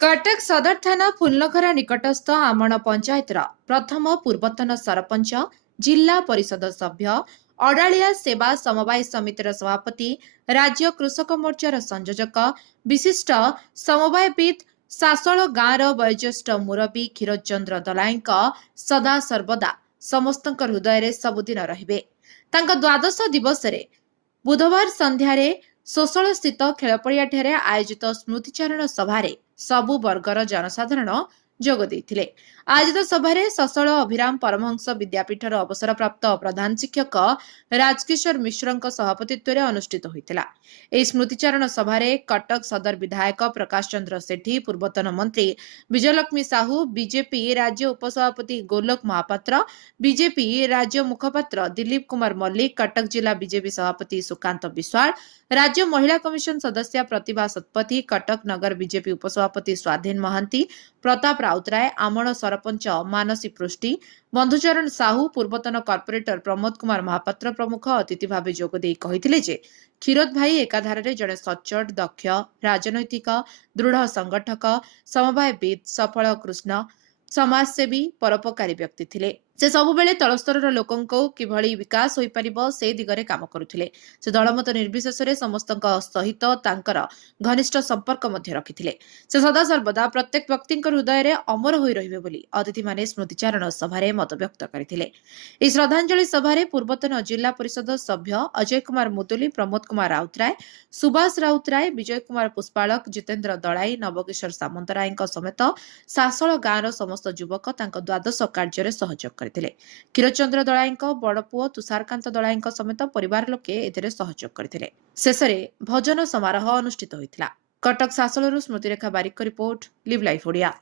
कटक सदर थाना फुल्लखरा निकटस्थ आमण पंचायतर प्रथम पूर्वतन सरपंच जिला परिषद सभ्य अडालिया सेवा समवाय समितिर सभापति राज्य कृषक मोर्चार संयोजक विशिष्ट समवायविद सासळ गाँवर वयोज्येष्ठ मुरबी क्षीरचंद्र दलाईंक सदा सर्वदा समस्तଙ୍କ हृदय सबुदिन रहिबे। तांका द्वादश दिवस बुधवार संध्यारे सोसळ स्थित खेलपड़ियाଠାରେ आयोजित स्मृतिचारण सभारे सबु वर्गर जनसाधारण जोग देइथिले। आयोजित सभारे ससळ अभिराम परमहंस विद्यापीठर अवसरप्राप्त प्रधान शिक्षक राजकिशोर मिश्रଙ୍କ सभापतित्वरे अनुष्ठित होइतिला। एही स्मृतिचारण सभारे कटक सदर विधायक प्रकाश चंद्र सेठी, पूर्वतन मंत्री विजयलक्ष्मी साहू, बीजेपी राज्य उपसभापति गोलोक महापात्र, बीजेपी राज्य मुखपात्र दिलीप कुमार मल्लिक, कटक जिला बीजेपी सभापति सुकांत विश्वाल, राज्य महिला कमिशन सदस्य प्रतिभा सतपथी, कटक नगर बीजेपी उपसभापति स्वाधीन महांती, प्रताप राउतराय, आमण सरपंच मानसी पृष्टि, बंधुचरण साहू, पूर्वतन कॉर्पोरेटर प्रमोद कुमार महापात्र प्रमुख अतिथि भाव जोगदे कहिथिले जे क्षीरोद भाई एकाधारे जड़े सच्चोट, दक्ष, राजनैतिक, दृढ़ संगठक, समवायविद, सफल कृष्ण समाजसेवी, परोपकारी व्यक्ति थिले। से सबुबेले तलस्तर लोकंको किभଳି विकास होई परिबो से दिगरे काम करुथिले। से दलमत निर्विशेष समस्तक सहित तांकर घनिष्ठ संपर्क मध्य रखिथिले। से सदा सर्वदा प्रत्येक व्यक्ति हृदय अमर होई रहिबे बोली अतिथि माने स्मृतिचारण सभारे मत व्यक्त करथिले। एही श्रद्धांजलि सभारे पूर्वतन जिला परिषद सभ्य अजय कुमार मुदुली, प्रमोद कुमार राउतराय, सुभाष राउतराय, विजय कुमार पुष्पाळक, जितेंद्र दलाई, नवकिशोर सामंतरायଙ୍କ समेत सासळ गाँवर समस्त युवक तांको द्वादश कार्य सहयोग करथिले। क्षीरचंद्र दलाईଙ୍କ बड़ पुओ तुषारकांत दलाईଙ୍କ समेत परिवार लोके एथिरे सहयोग करथिले। शेषरे भजन समारोह अनुष्ठित होइतिला। कटक सासळरू स्मृतिरेखा बारिकको रिपोर्ट, लिव लाइफ ओडिया।